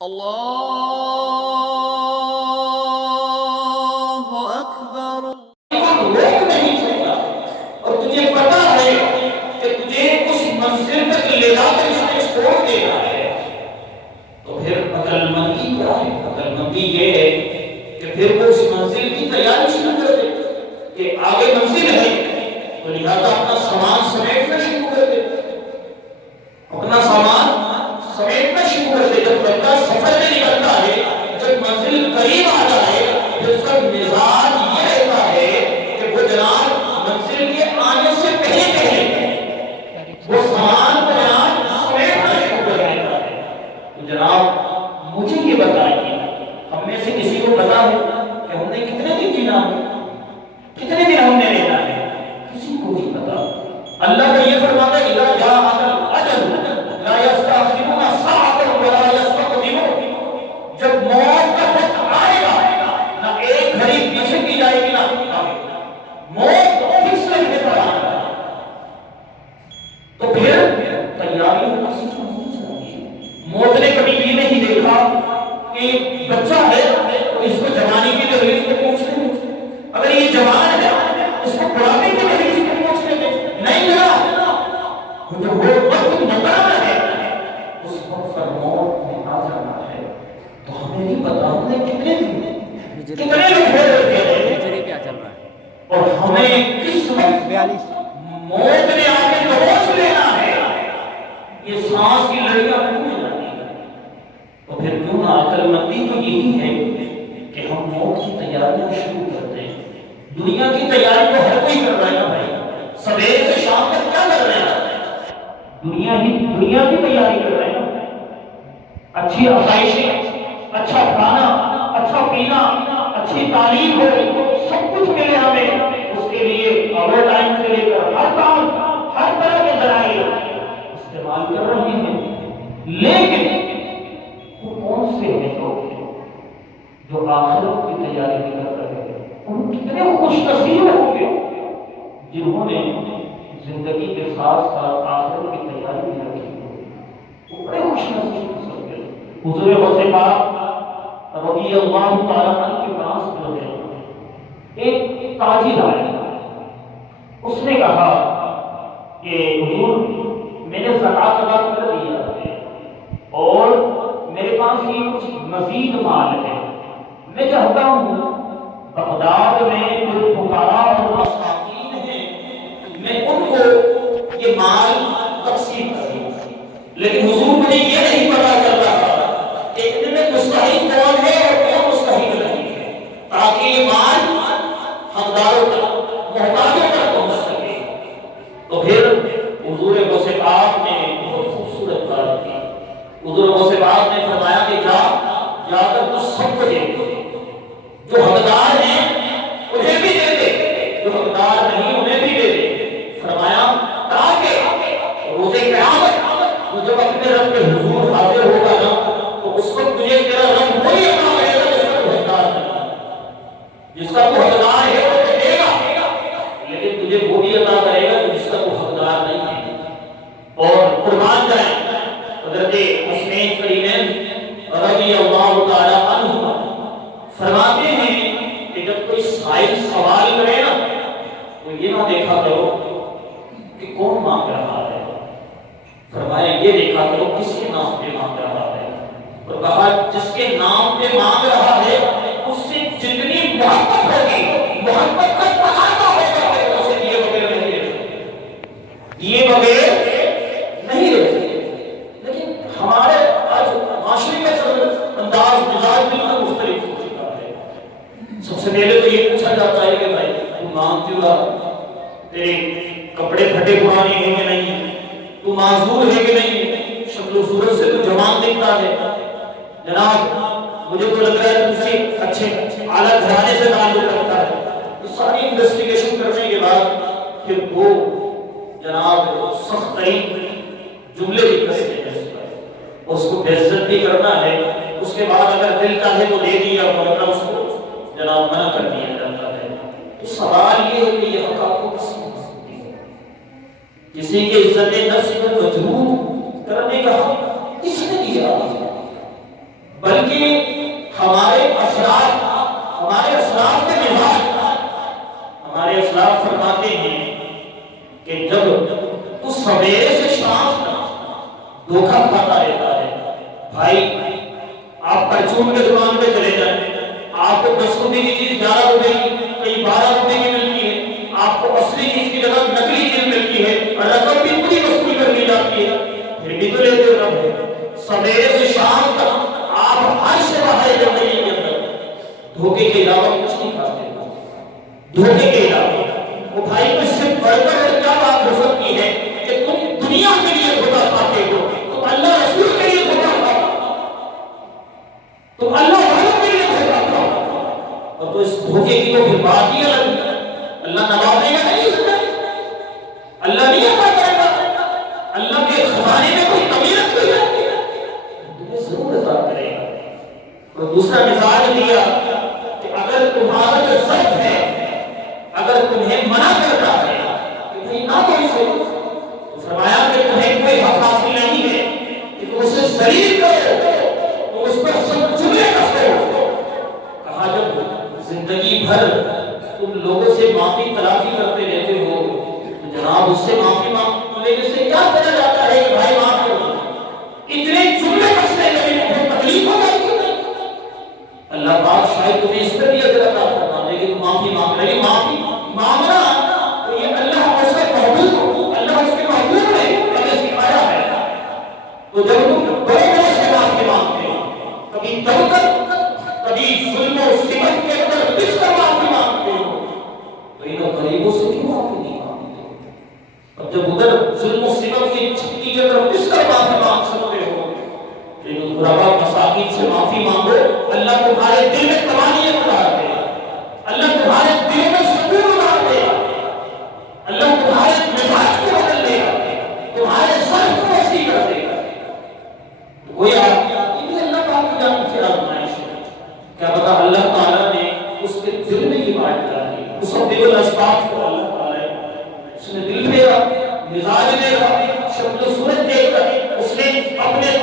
اللہ اکبر۔ روک نہیں سکتا اور تجھے پتا ہے کہ تجھے اس منزل تک لے جا کر اس نے چھوڑ دینا ہے، تو پھر عقل مندی کیا ہے؟ عقل مندی یہ ہے کہ پھر وہ اس منزل کی تیاری شروع کر دے کہ آگے منزل ہے تو لہذا اپنا سامان سمیٹنا شروع کر دے، اپنا سامان سمیٹنا شروع کر دے۔ جب بندہ سفر میں نکلتا ہے، جب منزل قریب آ جائے، پھر اس کا مزاج یہ رہتا ہے کہ وہ جناب منزل کے آنے سے پہلے وہ سامان کو جناب سمیٹنا شروع کر دیتا ہے۔ تو جناب مجھے یہ بتائیے، ہم میں سے کسی کو پتا ہے کہ ہم نے کتنے دن جینا ہے، کتنے دن ہم نے رہنا ہے؟ کسی کو نہیں پتا۔ اللہ کا یہ فرماتا ہے اذا جاء الاجل لا يستأخرون ساعة ولا يستقدمون، جب موت کا وقت آئے گا نہ ایک گھڑی پیچھے کی جائے گی نہ آگے، موت فکس رہنے پر آئے گا۔ تو پھر تیاری ہونا سیکھنا چاہیے۔ موت نے کبھی یہ نہیں دیکھا کہ بچہ ہے تو اس کو جوانی کی تحریف کو پہنچنے دے، اگر یہ جوان ہے اس کو بڑھاپے کی تحریف کو پہنچنے دے، نہیں جناب۔ جو وہ وقت مقرر ہے اس وقت پر موت میں آ جانا ہے۔ تو ہمیں نہیں پتا ہم نے کتنے لکھے رکھے ہیں کیا چل رہا ہے اور ہمیں کس وقت موت نے آ کے دبوچ لینا ہے، یہ سانس کی لڑیاں کیوں جلانی ہے؟ تو پھر کیوں نہ عقل مندی تو یہی ہے کہ ہم موت کی تیاریاں شروع کرتے ہیں۔ دنیا کی تیاری تو ہر کوئی کر رہا ہے بھائی، سویر سے شام تک کیا کر رہے ہیں؟ دنیا کی تیاری کر رہے ہیں۔ اچھی آسائشیں، اچھا کھانا، اچھا پینا، اچھی تعلیم ہو، سب کچھ ملے ہمیں، اس کے لیے اوور ٹائم سے لے کر ہر کام، ہر طرح کے ذرائع استعمال کر رہے ہیں۔ لیکن وہ کون سے ہیں لوگ جو آخرت کی تیاری نہیں کر رہے ہیں؟ ان کتنے خوش نصیب ہوں گے جنہوں نے زندگی کے ساتھ ساتھ آخرت کی تیاری بھی رکھی ہے، وہ بڑے خوش نصیب ہوں گے۔ حضور غوث پاک رضی اللہ تعالیٰ عنہ کے پاس جو ہے ایک تاجر آیا، اس نے کہا کہ حضور میں نے زکوٰۃ ادا کر دیا ہے اور میرے پاس یہ کچھ مزید مال ہے، میں چاہتا ہوں بغداد میں جو فقراء اور مساکین ہیں میں ان کو یہ مال تقسیم کروں، لیکن حضور مجھے یہ نہیں پتا چل رہا کہ ان میں مستحق کون ہے اور کون مستحق نہیں ہے، تاکہ یہ مال حقداروں تک، محتاجوں تک پہنچ سکے۔ تو پھر حضور غوث پاک نے بہت خوبصورت بات کی۔ حضور غوث پاک نے فرمایا کہ جا کر تو سب کو دے، جو حقدار ہیں انہیں بھی دے دے، جو حقدار نہیں انہیں بھی دے دے۔ فرمایا تاکہ روز قیامت تو جب اپنے رب کے حضور حاضر ہوگا نا تو اس وقت تجھے تیرا رب وہی عطا کرے گا جس کا تو حقدار نہیں، جس کا تو حقدار ہے وہ تو دے گا، لیکن تجھے وہی عطا کرے گا جس کا تو حقدار نہیں ہے۔ اور قربان جائیں حضرت حسنین کریمین رضی اللہ تعالیٰ عنہ فرماتے ہیں کہ جب کوئی سائل سوال کرے نا تو یہ نہ دیکھا کرو کہ کون مانگ رہا ہے، فرمایا یہ دیکھا کرو کس کے نام پہ مانگ رہا ہے، اور کہا جس کے نام پہ مانگ رہا ہے اس سے جتنی محبت ہوگی، محبت کا تقاضا ہوگا کہ اسے دیے بغیر نہیں رہ سکتے، دیے بغیر نہیں رہ سکتے۔ لیکن ہمارے آج معاشرے کا انداز مزاج بالکل مختلف ہو چکا ہے۔ سب سے پہلے تو یہ پوچھا جاتا ہے کہ بھائی تو مانگتے ہو، تیرے کپڑے پھٹے پرانے ہیں کہ نہیں، تو معذور ہے کہ نہیں، شکل و صورت سے تو جوان دکھتا ہے، جناب مجھے تو لگ رہا ہے تم سے اچھے اعلیٰ گھرانے سے تعلق رکھتا ہے۔ تو ساری انویسٹیگیشن کرنے کے بعد پھر وہ جناب سخت ترین جملے بھی کہتے ہیں، اس کو بے عزت بھی کرنا ہے، اس کے بعد اگر دل چاہے تو دے دیا ورنہ اس کو جناب منع کر دیا جاتا ہے۔ تو سوال یہ ہے کہ یہ حق آپ کو کس نے دیا؟ کسی کے عزت نفس کو مجروح کرنے کا حق کس نے دیا؟ بلکہ ہمارے اسلاف کے مزاج، ہمارے اسلاف فرماتے ہیں کہ جب تو سویرے سے شام تک دھوکہ کھاتا رہتا ہے، بھائی آپ پرچون کے دکان پہ چلے جائیں، آپ کو 10 روپے کی چیز 11 روپے کی، کئی 12 روپے کی ملتی ہے، آپ کو اصلی چیز کی جگہ نقلی چیز ملتی ہے اور رقم بھی پوری وصول کر لی جاتی ہے، پھر بھی تو لیتے ہو رب۔ سویرے سے شام تک آپ ہر شے بہائے زندگی کے اندر دھوکے کے علاوہ کچھ نہیں کھاتے، دھوکے کے علاوہ۔ وہ بھائی کو اس سے بڑھ کر کیا بات ہو سکتی ہے کہ تم دنیا کے لیے دھوکا کھاتے ہو، تم اللہ رسول کے لیے دھوکا کھاتے ہو، تم اللہ والوں کے لیے دھوکا کھاتے ہو، اور تو اس دھوکے کی تو پھر بات ہی الگ ہے۔ اللہ نوازے گا نہیں اس میں، اللہ نہیں عطا کرے گا، اللہ کے خزانے میں کوئی کمی رکھی ہے تمہیں ضرور عطا کرے گا۔ اور دوسرا مثال دیا کہ اگر تمہارا جو ضعف ہے، اگر تمہیں منع کرتا ہے کہ بھئی نہ کوئی سے، تو فرمایا کہ تمہیں کوئی حق حاصل نہیں ہے کہ تم اسے ذلیل کرو، تو اس پر سب جملے کسو۔ کہا جب زندگی بھر تم لوگوں سے معافی تلافی کرتے رہتے ہو تو جناب اس سے معافی لینے سے کیا پتا جاتا ہے کہ بھائی معاف کرو، اتنے جملے کسنے میں بھی تمہیں تکلیف ہو جاتی ہے۔ اللہ پاک شاید تمہیں اس پر بھی اجر عطا فرما دے کہ تم معافی مانگ رہے، معافی مانگنا تو یہ اللہ اس کے محبوب، اللہ اس کے محبوب نے ہمیں سکھایا ہے۔ تو جب تم بڑے بڑے سے معافی مانگتے ہو، کبھی دولت، کبھی ظلم و ستم کے اندر کس طرح معافی مانگتے ہو، تو ان غریبوں سے کیوں معافی نہیں مانگتے؟ اور جب ادھر ظلم و ستم کی چھٹی کے اندر کس طرح معافی مانگ سکتے ہو؟ ان غربا مساکین سے معافی مانگو، اللہ تمہارے دل میں تمانیت اتار دے گا، اللہ تمہارے دل میں سکون اتار دے گا، اللہ تمہارے مزاج کو بدل دے گا، تمہارے سر کو وسیع کر دے گا۔ کوئی آدمی بھی اللہ پاک کی جانب سے آزمائش ہے، کیا پتا اللہ تعالیٰ نے اس کے دل میں یہ بات ڈالی، اس دل الاسباب کو اللہ تعالیٰ اس نے دل دے گا، مزاج دے گا، شکل و صورت دے گا، اس نے اپنے